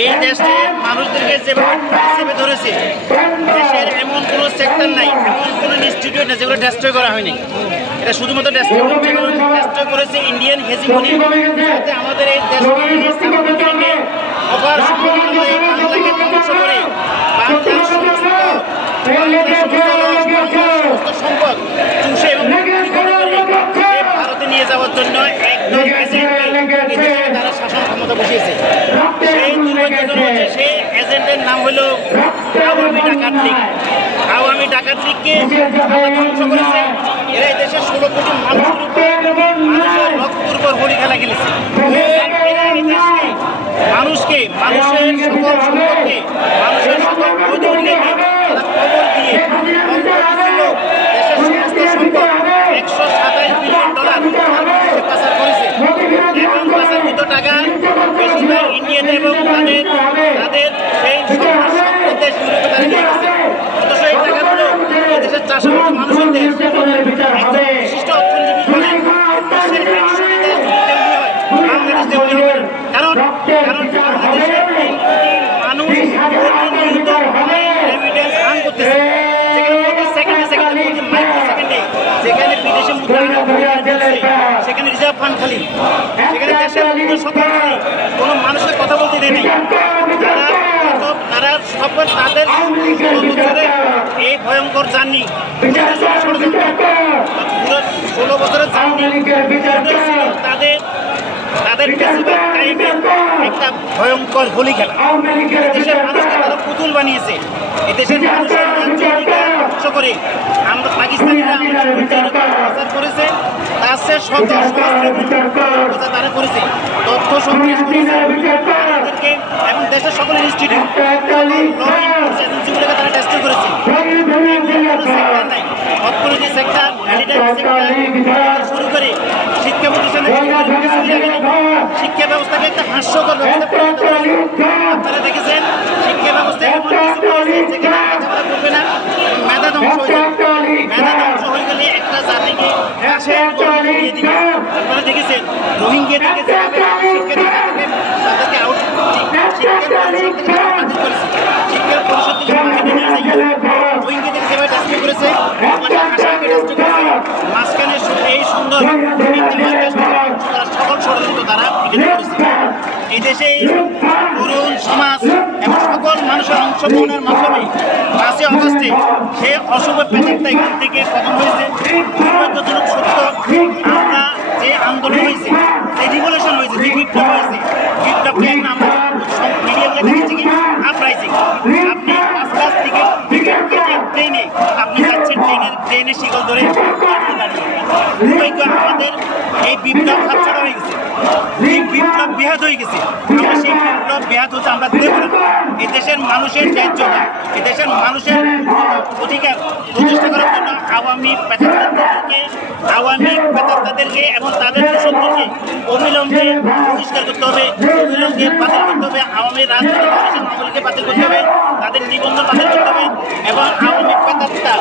এই দেশের মানুষদেরকে যেভাবে চেপে ধরেছে, দেশের এমন কোনো সেক্টর নাই, এমন কোনো ইনস্টিটিউট নেই যেগুলো ডেস্ট্রয় করা হয়নি। এটা শুধুমাত্র ডেস্ট্রয় করেছে ইন্ডিয়ান হেজিমনি, যাতে আমাদের এই দেশকে অপার সম্ভাবনা এই বাংলাকে ধ্বংস করে বাংলার সমস্ত সম্পদ চুষে এবং ভারতে নিয়ে যাওয়ার জন্য একদম তারা শাসন ক্ষমতা বসিয়েছে। সেই দুর্ভাগ্যজনক হচ্ছে সেই এজেন্টের নাম হলো আওয়ামী ডাকাত লীগ। আওয়ামী ডাকাত লীগকে ধ্বংস করেছে। এরা এই দেশের 16 কোটি মানুষের রক্তের উপর হরি খেলা খেলেছে। এরা এই দেশকে মানুষকে, মানুষের সকল সম্পদকে, মানুষের সকল বৈধ অধিকারকে তারা কবর দিয়ে দেশের সমস্ত সম্পদ $127 বিলিয়ন পাচার করেছে এবং পাচারকৃত টাকা বেশিরভাগ ইন্ডিয়াতে এবং তাদের সেই সম্পদ দেশ তারা নিয়ে গেছে। অথচ এই টাকাগুলো দেশের 400 মানুষের দেশ, একজন বিশিষ্ট অর্থনীতিবিদ বলেন দেশের 100টি দেশ হয় বাংলাদেশ ডেভেলপ হবে। কারণ বাংলাদেশের 3 কোটি মানুষ প্রতিনিয়ত এভিডেন্স আর্ন করতেছে, যেখানে প্রতি সেকেন্ডে প্রতি মাইক্রো সেকেন্ডে যেখানে বিদেশি মুদ্রা সেখানে রিজার্ভ ফান্ড খালি, সেখানে দেশের মুদ্রা সকল খালি, কোনো মানুষের কথা বলতে দেয় নেই। তারা সকল তাদের 16 ভয়ঙ্কর জার্নি, 16 বছরের জার্নি তাদের একটা ভয়ঙ্কর হোলি খেলা। দেশের মানুষকে তারা পুতুল বানিয়েছে। এই দেশের মানুষের ধ্বংস করে আমরা পাকিস্তানিরা প্রচার করেছে, তার সে তারা করেছে তথ্য সন্ত্রাস করেছে তাদেরকে এবং দেশের সকল ইনস্টিটিউট এজেন্সিগুলোকে তারা টেস্ট করেছে। সেক্টর নাই, অর্থনীতি সেক্টর, শুরু করে শিক্ষা প্রতিষ্ঠানে শিক্ষা ব্যবস্থাকে একটা হাস্যকর ব্যবস্থা আপনারা দেখেছেন। শিক্ষা ব্যবস্থা এমন কিছু যেখানে লেখাপড়া করবে না, মেধা ধ্বংস হয়ে যাবে। মেধা ধ্বংস হয়ে গেলে একটা জাতিকে দিয়ে দিবে। আপনারা দেখেছেন রোহিঙ্গা থেকে যেভাবে শিক্ষা থেকে তাদেরকে শিক্ষার পরিষদ থেকে বাহিনী নিয়ে যায়, রোহিঙ্গা থেকে যেভাবে টেস্ট করেছে, আসামকে টেস্ট করেছে, মাঝখানে এই সুন্দর সকল ষড়যন্ত্র তারা করেছে। এই দেশে তরুণ সমাজ এবং সকল মানুষের অংশগ্রহণের মাধ্যমে 5 আগস্টে সে অশুভ প্যাচেকটা এখান থেকে প্রথম হয়েছে। দুর্ভাগ্যজনক সত্য, আমরা যে আন্দোলন হয়েছে, যে রিভলিউশন হয়েছে, যে বিপ্লব হয়েছে, বিপ্লবকে আমরা মিডিয়াগুলো দেখেছি কি আপরাইজিং। আপনি 5 কাছ থেকে ট্রেনে আপনি যাচ্ছেন, ট্রেনের শিকল ধরে দুর্ভাগ্য আমাদের এই বিপ্লব হাতছাড়া হয়ে গেছে, এই বিপ্লব ব্যাহত হয়ে গেছে। আমরা সেই বিপ্লব ব্যাহত হচ্ছে আমরা দেব না। এই দেশের মানুষের ন্যায্যতা, এই দেশের মানুষের অধিকার প্রতিষ্ঠা করার জন্য আওয়ামী পেতাত্তাদেরকে এবং তাদের দোষকদেরকে অবিলম্বে বহিষ্কার করতে হবে, অবিলম্বে বাতিল করতে হবে। আওয়ামী রাজনৈতিক দলের আমলকে বাতিল করতে হবে, তাদের নিবন্ধন বাতিল করতে হবে এবং আওয়ামী পেতাত্তা